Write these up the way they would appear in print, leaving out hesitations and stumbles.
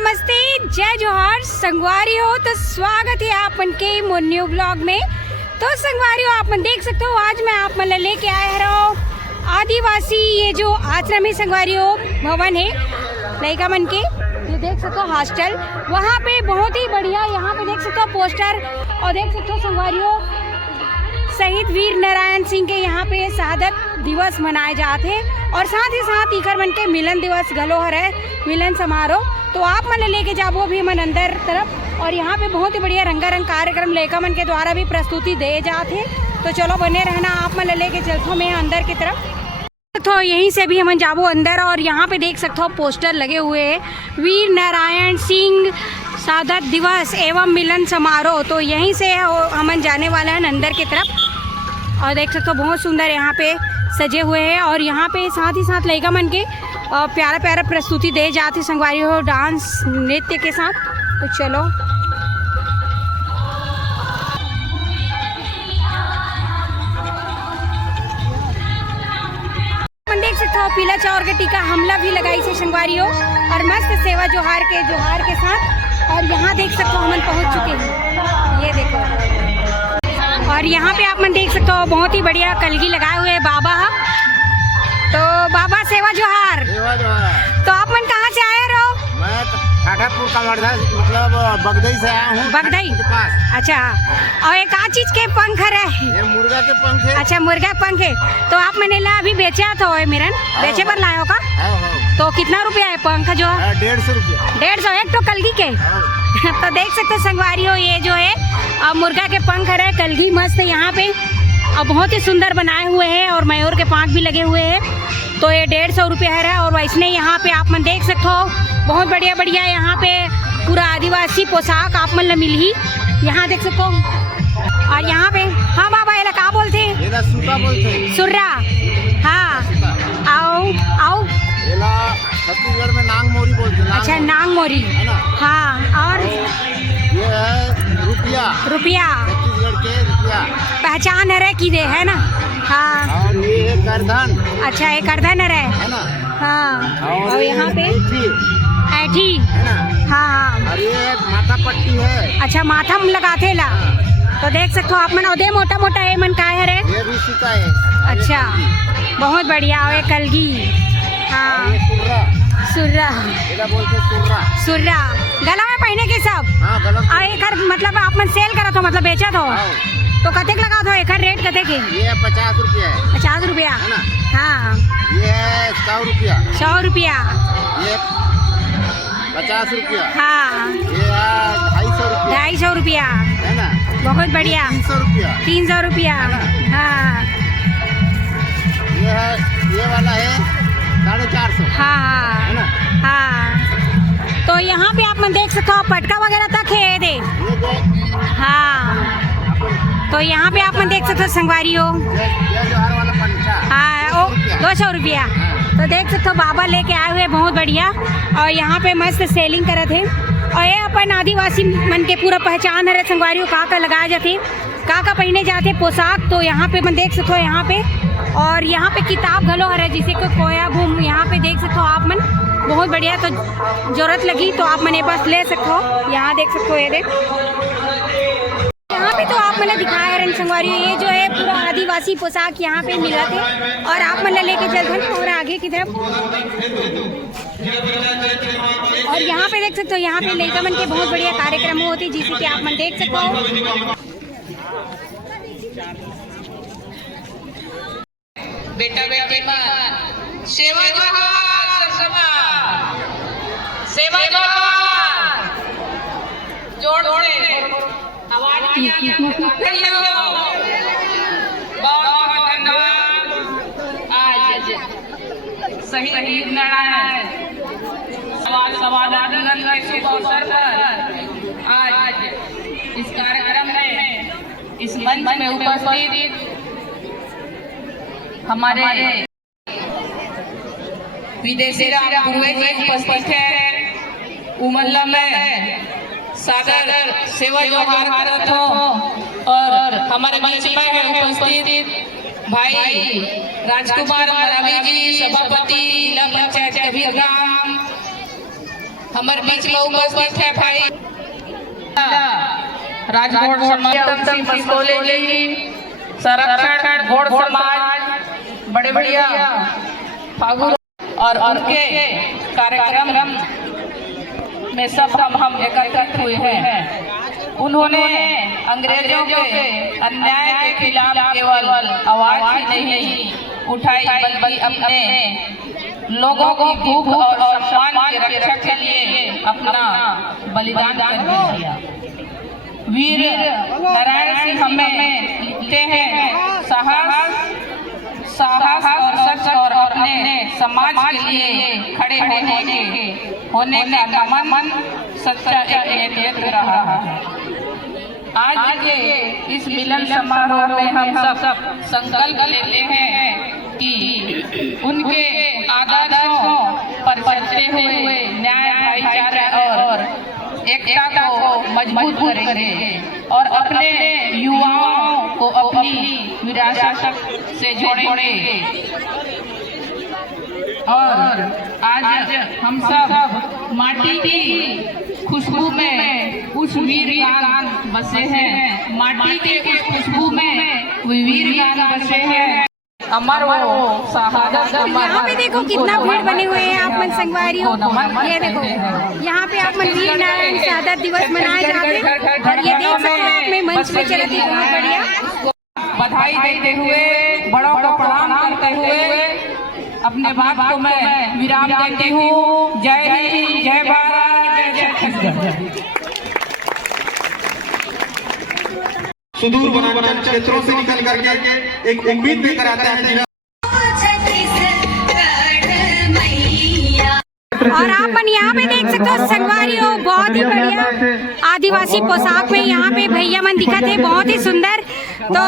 नमस्ते, जय जोहार संगवारी हो। तो स्वागत है आप मन के न्यू ब्लॉग में। तो संगवारी हो, आप मन देख सकते हो आज मैं आप मन लेके आया रहो आदिवासी ये जो आश्रम है संगवारी हो भवन है लड़का मन के, ये देख सकते हो हॉस्टल। वहाँ पे बहुत ही बढ़िया यहाँ पे देख सकते हो पोस्टर और देख सकते हो संगवारी हो शहीद वीर नारायण सिंह के यहाँ पे शहादत दिवस मनाए जाते हैं और साथ ही साथ इकर मन के मिलन दिवस गलोहर है मिलन समारोह। तो आप मन लेके जाबो भी मन अंदर तरफ और यहाँ पे बहुत ही बढ़िया रंगारंग कार्यक्रम लेखा मन के द्वारा भी प्रस्तुति दे जाते हैं। तो चलो बने रहना, आप मन लेके चलते मैं अंदर की तरफ। तो यहीं से भी हम जाबो अंदर और यहाँ पे देख सकते हो पोस्टर लगे हुए हैं वीर नारायण सिंह शहादत दिवस एवं मिलन समारोह। तो यहीं से हम जाने वाले हैं अंदर की तरफ और देख सकते हो बहुत सुंदर यहाँ पे सजे हुए हैं और यहाँ पे साथ ही साथ लड़का मन के प्यारा प्यारा प्रस्तुति दे जाती संगवारी हो डांस नृत्य के साथ। तो चलो देख सकते हो पीला चावल के टीका हमला भी लगाई से संगवारी हो और मस्त सेवा जोहार के साथ। और यहाँ देख सकते हो हम पहुँच चुके हैं, ये देखो। और यहाँ पे आप मन देख सकते हो बहुत ही बढ़िया कलगी लगाए हुए हैं बाबा। तो बाबा सेवा जोहार। तो आप मन कहाँ से आए रहो? मैं ठाठापुर का मतलब बगदई से आया हूँ। बगदई? अच्छा, और ये कहाँ चीज के पंख है? ये मुर्गा के पंख है। अच्छा, मुर्गा पंख है। तो आप मैंने ला अभी बेचा तो मिरन बेचे पर लायो का? तो कितना रुपया है पंख जो? 150 रुपया। 150 एक तो कलगी के। तो देख सकते संगवारी हो ये जो है मुर्गा के पंख है, कलगी मस्त है यहाँ पे और बहुत ही सुंदर बनाए हुए हैं और मयूर के पंख भी लगे हुए हैं। तो ये 150 रुपया है और वैसने यहाँ पे आप मन देख सकते हो बहुत बढ़िया बढ़िया यहाँ पे पूरा आदिवासी पोशाक आप मन मिल ही यहाँ देख सकते हो। और यहाँ पे हाँ बाबा ये क्या बोलते हैं? सुर्रा बोलते हैं। सुर्रा, हाँ। आओ आओ छत्तीसगढ़ में नांग मोरी बोलते हैं। अच्छा, नांग मोरी, हाँ। और ये है रुपया। रुपया छत्तीसगढ़ के रुपया पहचान है की दे है ना? हाँ। और ये है करधन। अच्छा, ये करधन है ना? हाँ। और यहाँ पे ऐठी है ना? हाँ। और ये माथा पट्टी है। अच्छा, माथा में लगाते ला। तो देख सकते हो आप मन ओदे मोटा मोटा ये मन का है? ये भी सीता है। अच्छा, बहुत बढ़िया। और ये कलगी, हाँ। सुर्रा बोलते सुर्रा। सुर्रा गला में पहने के सब। हाँ, गला में। एक मतलब आप मन सेल करा तो मतलब बेचा तो तो कतेक लगा दो? एक रेट कतेक है? ये 50 रुपया है। 50 रुपया है ना? हाँ। ये 100 रुपया। 100 रुपया। ये 50 रुपया। हाँ। ये 250 रुपया। 250 रुपया है ना? बहुत बढ़िया। 300 रुपया। 300 रुपया, हाँ। ये वाला है 450। हाँ है ना? हाँ। तो यहाँ पे आप मन देख सकते हो पटका वगैरह तक है दे। हाँ। तो यहाँ पे आप मन देख सकते हो संगवारी हो जोहार वाला पंचा। हाँ, 200 रुपया। तो देख सकते हो बाबा लेके आए हुए बहुत बढ़िया और यहाँ पे मस्त सेलिंग करे थे। और ये अपन आदिवासी मन के पूरा पहचान है संगवारी हो का लगाया जाते का पहने जाते पोशाक। तो यहाँ पे मन देख सकते हो यहाँ पे और यहाँ पे किताब घलो है जिसे को कोया घूम यहाँ पे देख सकते हो आप मन बहुत बढ़िया। तो जरूरत लगी तो आप मने पास ले सकते हो, यहाँ देख सकते हो ये देख यहाँ पे। तो आप मैंने दिखाया रन संगवारी ये जो है पूरा आदिवासी पोशाक यहाँ पे मिला थे और आप मैंने लेके चलते हैं और आगे की तरफ। और यहाँ पे देख सकते हो यहाँ पे लड़का मन के बहुत बढ़िया कार्यक्रम होते हैं जिसे कि आप मन देख सकते हो। बेटा बेटी मां सेवा जोहार, सब समाज सेवा जोहार, जोर से आवाज बहुत धन्यवाद। आज शहीद नारायण समाधान के शुभ अवसर पर आज इस कार्यक्रम में इस मंच में उपस्थित हमारे विदेशी पूर्वज जी उपस्थित है। उमल्ला में सादर सेवा जोहार भारत हो और हमारे मंच में है उपस्थित भाई राजकुमार मरावी जी, सभापति जिला पंचायत कबीरधाम, हमारे बीच में उपस्थित है भाई राजकोट समाज कॉलेज संरक्षण घोड़ समाज बड़े बढ़िया फागु और उनके कार्यक्रम में सब हम एकत्रित हुए हैं। उन्होंने अंग्रेजों के अन्याय के खिलाफ केवल आवाज ही नहीं उठाई बल्कि अपने लोगों की भूख और सम्मान की रक्षा के लिए अपना बलिदान कर दिया। वीर नारायण सिंह हमें लिखते हैं साहस और सच और अपने समाज के लिए खड़े होने का मन सच्चा एक नेतृत्व रहा है। आज के इस मिलन समारोह में हम सब संकल्प लेते हैं कि उनके आदर्शों पर चलते हुए न्याय भाईचारा और एकता को मजबूत करेंगे और अपने युवाओं को अपनी विरासत से जोड़ेंगे। और आज हम सब माटी की खुशबू में उस वीर गान बसे हैं, माटी के उस खुशबू में वीर गान बसे हैं। अमर वो शहादत यहाँ पे देखो कितना भीड़ बने हुए हैं आप मन संगवारियों। ये देखो यहाँ पे आप मन वीर नारायण शहादत दिवस मनाए जाते हैं और ये देख सकते हो आप में मंच पे चलती है बहुत बढ़िया। बधाई देते हुए बड़ों को प्रणाम करते हुए अपने बात को मैं विराम देती हूँ। जय हिंद, जय भारत, जय छत्तीसगढ़। सुदूर वनांचल क्षेत्रों से निकल करके एक उम्मीद लेकर आते हैं जिला। और आप यहाँ पे देख सकते हो संगवारियों बहुत ही बढ़िया आदिवासी पोशाक में यहाँ पे भैया मन दिखा थे बहुत ही सुंदर। तो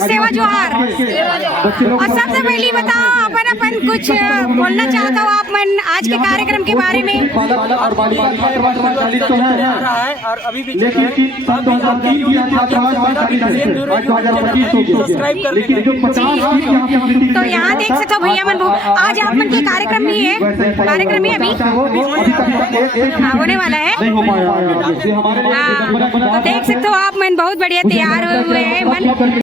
सेवा जोहार। और सबसे पहले बताओ अपन कुछ बोलना चाहता हूँ आप मन आज के कार्यक्रम के बारे में। तो यहाँ देख सकते हो भैया मन आज आप मन के कार्यक्रम भी है, कार्यक्रम ही अभी होने वाला है। तो देख सकते हो आप मन बहुत बढ़िया तैयार हुए हैं मन।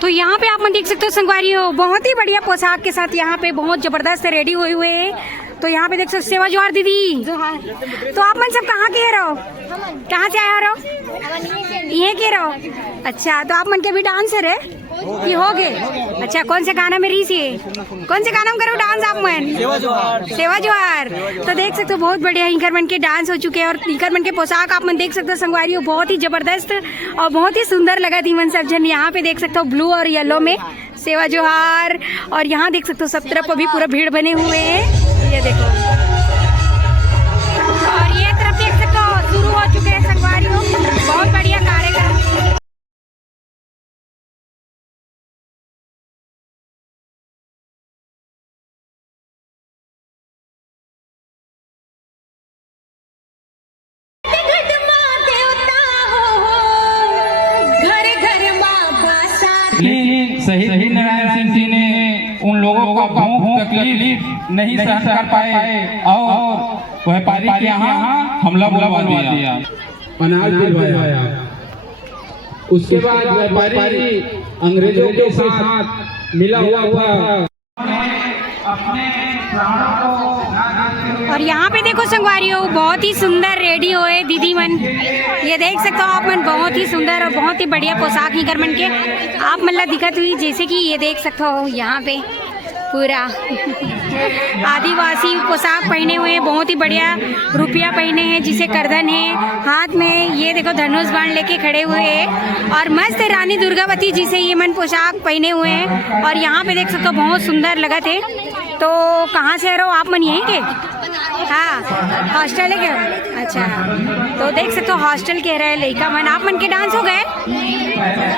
तो यहाँ पे आप मन देख सकते हो संगवारियों बहुत ही बढ़िया पोशाक के साथ यहाँ पे बहुत जबरदस्त रेडी हुए हैं। तो यहाँ पे देख सकते सेवा जोहार दीदी। तो आप मन सब कहाँ के रहो, कहाँ से आए रहो? ये के रहो। अच्छा तो आप मन के भी डांसर है कि हो गए? अच्छा कौन से गाना में रीस है, कौन से गाना में करो डांस आप मन? सेवा जोहार। तो देख सकते हो बहुत बढ़िया इंकर मन के डांस हो चुके हैं और इंकर मन के पोशाक आप मन देख सकते हो संगवारियों बहुत ही जबरदस्त और बहुत ही सुंदर लगा थी मन सब जन। यहाँ पे देख सकते हो ब्लू और येलो में सेवा जोहार। और यहाँ देख सकते हो सब तरफ अभी पूरा भीड़ बने हुए हैं, ये देखो। और ये तरफ देख सकते हो शुरू हो चुके हैं संगवारियों बहुत बढ़िया कार्यक्रम। शहीद नारायण सिंह जी ने उन लोगों का बहुत तकलीफ नहीं सहन कर पाए और व्यापारी के यहाँ हमला बुलवा दिया, अनाज दिलवाया। उसके बाद व्यापारी अंग्रेजों के साथ मिला हुआ था। और यहाँ पे देखो संगवारियों बहुत ही सुंदर रेडी हुए दीदी मन, ये देख सकते हो आप मन बहुत ही सुंदर और बहुत ही बढ़िया पोशाक ही कर मन के आप मतलब दिखत हुई। जैसे कि ये देख सकते हो यहाँ पे पूरा आदिवासी पोशाक पहने हुए हैं, बहुत ही बढ़िया रुपया पहने हैं जिसे करधन है, हाथ में ये देखो धनुष बाण लेके खड़े हुए हैं और मस्त रानी दुर्गावती जी से ये मन पोशाक पहने हुए हैं। और यहाँ पे देख सकते हो बहुत सुंदर लगा थे। तो कहाँ से रहो आप मन? यहीं के? हाँ हॉस्टल है क्या? अच्छा तो देख सकते हो हॉस्टल के रहे लड़का मन। आप मन के डांस हो गए?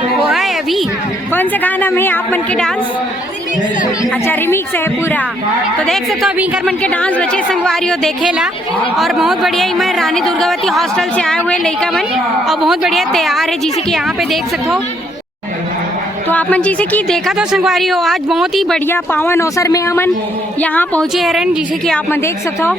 वो है अभी कौन से गाना में आप मन के डांस? अच्छा रिमिक्स है पूरा। तो देख सकते हो अभी कर मन के डांस बचे संगवारियों देखेला और बहुत बढ़िया ही मैं रानी दुर्गावती हॉस्टल से आए हुए लड़का मन और बहुत बढ़िया तैयार है जिसे कि यहाँ पे देख सकते हो। तो आप मन जैसे कि देखा तो संगवारियों आज बहुत ही बढ़िया पावन अवसर में हमन यहाँ पहुँचे हरन जिसे कि आप मन देख सकते हो।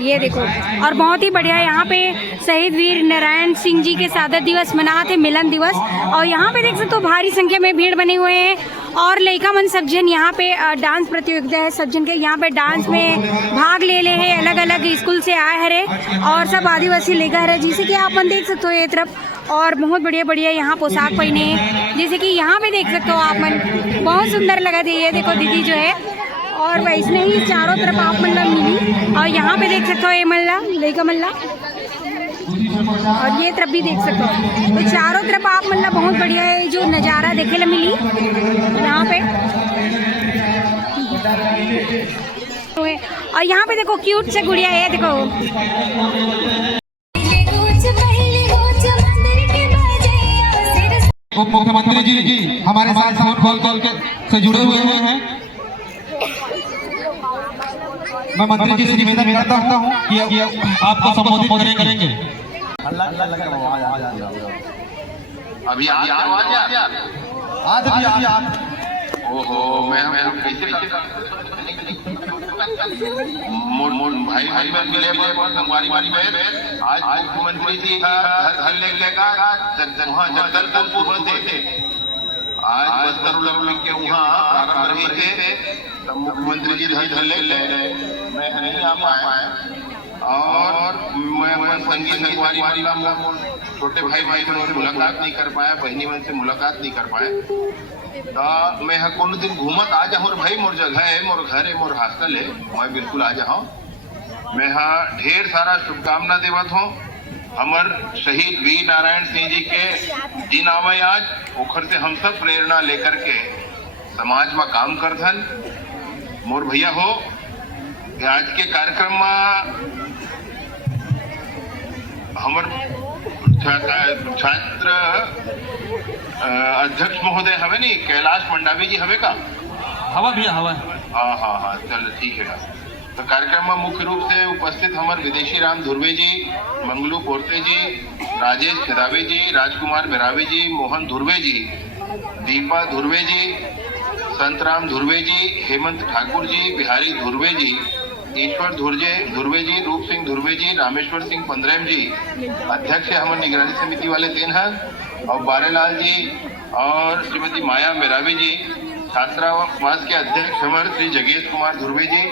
ये देखो, और बहुत ही बढ़िया यहाँ पे शहीद वीर नारायण सिंह जी के शहादत दिवस मनाते मिलन दिवस। और यहाँ पे देख सकते हो भारी संख्या में भीड़ बने हुए हैं। और लड़का मन सब जन यहाँ पे डांस प्रतियोगिता है, सब जन के यहाँ पे डांस में भाग ले ले है, अलग अलग स्कूल से आए हरे और सब आदिवासी लड़का है, जैसे कि आप मन देख सकते हो ये तरफ। और बहुत बढ़िया बढ़िया यहाँ पोशाक पहने हैं, जैसे कि यहाँ पे देख सकते हो आप मन, बहुत सुंदर लगा थे। ये देखो दीदी जो है, और वैसे ही चारों तरफ आप मल्ला मिली। और यहाँ पे देख सकते हो ये मल्ला लड़का मल्ला, और ये तरफ भी देख सकते हो। तो चारों तरफ आप मल्ला बहुत बढ़िया है जो नज़ारा देखे ला मिली यहाँ पे। और यहाँ पे देखो क्यूट से गुड़िया है, देखो उप मुख्यमंत्री जी हमारे साथ साउंड कॉल के से जुड़े हुए हैं। मैं मंत्री जी से निवेदन करता हूँ कि आपको संबोधित करेंगे। अभी आज ओहो मैं कैसे भाई में मिले संगवारी में आज मुख्यमंत्री जी का घर लेके वहाँ जगदलपुर थे, आज बस्तर के वहाँ प्रारंभ रहे थे, तब मुख्यमंत्री जी घर ले मैं नहीं आ पाए। और मैं संगवारी छोटे भाई से मुलाकात नहीं कर पाया, बहनी बहन से मुलाकात नहीं कर पाए। तो मैं कोनो दिन घूमत आ जाऊँ भाई, मोर जगह है, मोर घर है, मोर हॉस्टल है, मैं बिल्कुल आ जाऊँ। मैं हाँ ढेर सारा शुभकामना देवत हूँ हमर शहीद वीर नारायण सिंह जी के दिन आवे आज, ओखर से हम सब प्रेरणा लेकर के समाज में काम करथन। मोर भैया हो आज के कार्यक्रम में हमर छात्र अध्यक्ष महोदय हवे नी कैलाश मंडावी जी हवे का? हवा भैया हवा। हाँ चलो ठीक है। तो कार्यक्रम में मुख्य रूप से उपस्थित हमारे विदेशी राम धुर्वे जी, मंगलू पोर्ते जी, राजेश खेदावे जी, राजकुमार बेरावे जी, मोहन धुर्वे जी, दीपा धुर्वे जी, संतराम धुर्वे जी, हेमंत ठाकुर जी, बिहारी धुर्वे जी, ईश्वर धुर्वे जी, रूप सिंह धुर्वे जी, रामेश्वर सिंह पंद्रेम जी अध्यक्ष है हमारे निगरानी समिति वाले 3 हैं, और बारेलाल जी और श्रीमती माया मेरावी जी छात्रावास के अध्यक्ष हमारे श्री जगेश कुमार धुर्वे जी,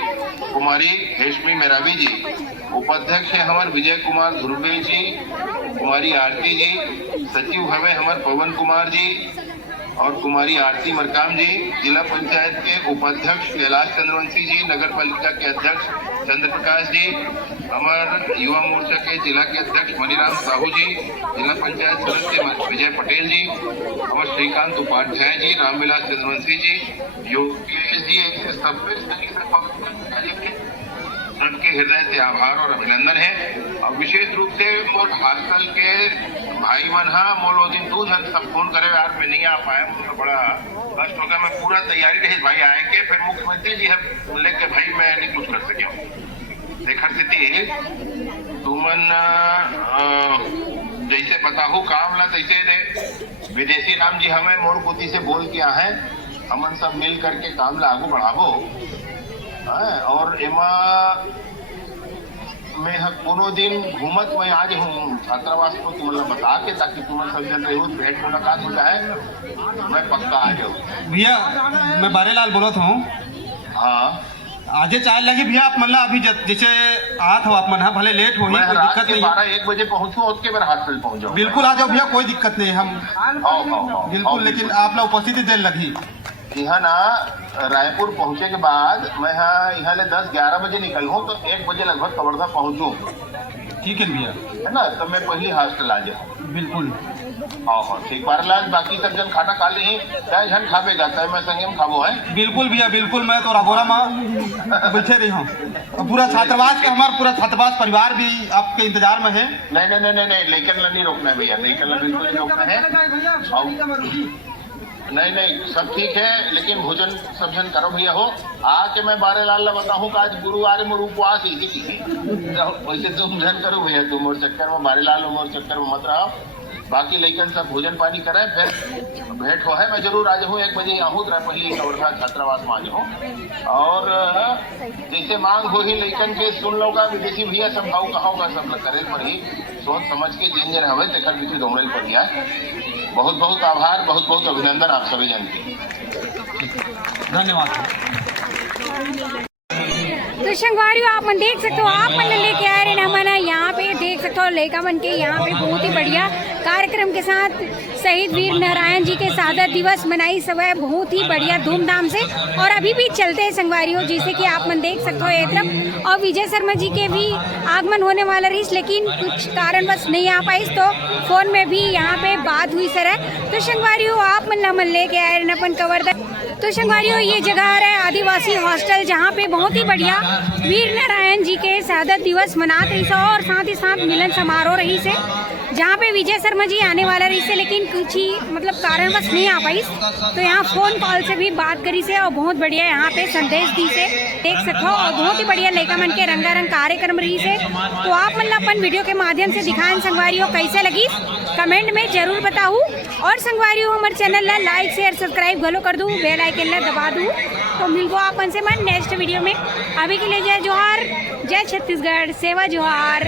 कुमारी हेशमी मेरावी जी, उपाध्यक्ष है हमारे विजय कुमार धुर्वे जी, कुमारी आरती जी, सचिव हमें हमारे पवन कुमार जी और कुमारी आरती मरकाम जी, जिला पंचायत के उपाध्यक्ष कैलाश चंद्रवंशी जी, नगर पालिका के अध्यक्ष चंद्र प्रकाश जी, हमारे युवा मोर्चा के जिला के अध्यक्ष मणिराम साहू जी, जिला पंचायत सदस्य विजय पटेल जी, हमारे श्रीकांत उपाध्याय जी, रामविलास चंद्रवंशी जी, योगेश जी, सबके हृदय से आभार और अभिनंदन है। और विशेष रूप से मोर हॉस्टल के भाई मन मोलो दिन 2 जन सब फोन करे यार मैं नहीं आ पाया, मुझे बड़ा कष्ट हो गया। मैं पूरा तैयारी रही भाई आए के, फिर मुख्यमंत्री जी है लेके भाई मैं नहीं कुछ कर सके। देखर स्थिति तुमन जैसे बताहू काम ला तैसे दे विदेशी राम जी हमें मोर पोती से बोल किया है, हमन सब मिल करके काम ला आगू बढ़ावो। और एमा मैं कोनो दिन घूमत मैं आज हूँ छात्रावास को तुमने बता के, ताकि तुम सब जन रहो भेंट मुलाकात हो जाए, मैं पक्का आ जाऊँ। भैया मैं बारेलाल बोलत हूँ। हाँ आजे चाय लगी भैया, आप मतलब अभी जैसे आत हो आप मन भले लेट हो, मैं रात के 12-1 बजे पहुँचूँ, उसके बाद हॉस्टल पहुँच जाऊँ। बिल्कुल आ जाओ भैया, कोई दिक्कत नहीं, हम बिल्कुल। लेकिन आप लोग उपस्थिति देर लगी यहाँ ना रायपुर पहुँचे के बाद मैं यहाँ ले 10-11 बजे निकल हूँ, तो 1 बजे लगभग कवर्धा पहुँचूँ। ठीक है भैया, है ना, तो मैं पहली हॉस्टल आ जाऊँ। बिल्कुल। हाँ ठीक। बारेलाल बाकी सब जन खाना खा ली, चाहे जन खावेगा चाहे मैं संगम खाबो है। बिल्कुल भैया बिल्कुल, मैं तो राघोरा में बैठे रही हूँ। पूरा छात्रावास का हमारा पूरा छात्रावास परिवार भी आपके इंतजार में है। नहीं लेकिन नहीं रोकना है भैया, लेकिन बिल्कुल नहीं रोकना है। नहीं सब ठीक है, लेकिन भोजन सब जन करो भैया हो। आके मैं बारेलाल ला बताऊँ कि आज गुरुवार में उपवास ही वैसे तुम जन करो भैया, तुम और चक्कर में बारेलाल और चक्कर में मत रहो। बाकी लइकन सब भोजन पानी करे, फिर भेंट हो है। मैं जरूर आज हूँ 1 बजे आहूँ पहली कवर्धा छात्रावास में आज हूँ। और जैसे मांग हो ही लइकन के सुन लो का विदेशी भैया सब भाव कहोगा सब लोग करे पड़ी सोच समझ के जिन जन हवे तेकर पीछे दौड़े पड़ गया। बहुत बहुत आभार, बहुत बहुत अभिनंदन आप सभी जन के। धन्यवाद। तो संगवारियों आप मन देख सकते हो, आप मन लेके आए रहे हमारा यहाँ पे देख सकते हो लड़का मन के यहाँ पे बहुत ही बढ़िया कार्यक्रम के साथ शहीद वीर नारायण जी के शहादत दिवस मनाई सब है बहुत ही बढ़िया धूमधाम से। और अभी भी चलते हैं संगवारियों, जैसे कि आप मन देख सकते हो एक तरफ। और विजय शर्मा जी के भी आगमन होने वाला रही, लेकिन कुछ कारणवश नहीं आ पाई, तो फोन में भी यहाँ पे बात हुई सर है। तो संगवारियों आप मन लेके आए रहे अपन कवर्धा। तो संगवारियों ये जगह है आदिवासी हॉस्टल, जहाँ पे बहुत ही बढ़िया वीर नारायण जी के शहादत दिवस मनाते रही से और साथ ही साथ मिलन समारोह रही से, जहाँ पे विजय शर्मा जी आने वाला रही से, लेकिन कुछ ही मतलब कारणवश नहीं आ पाई। तो यहाँ फोन कॉल से भी बात करी से और बहुत बढ़िया यहाँ पे संदेश दी से देख सकते हो। और बहुत ही बढ़िया लड़का मन के रंगारंग कार्यक्रम रही से। तो आप मतलब अपन वीडियो के माध्यम से दिखाएं संगवारियों कैसे लगी, कमेंट में जरूर बताऊँ। और संगवारियों हमारे चैनल ला लाइक शेयर सब्सक्राइब गलो कर दूँ, बेल आइकन ला दबा दूँ। तो मिलूँ अपन से मैं नेक्स्ट वीडियो में। अभी के लिए जय जोहार, जय छत्तीसगढ़, सेवा जोहार।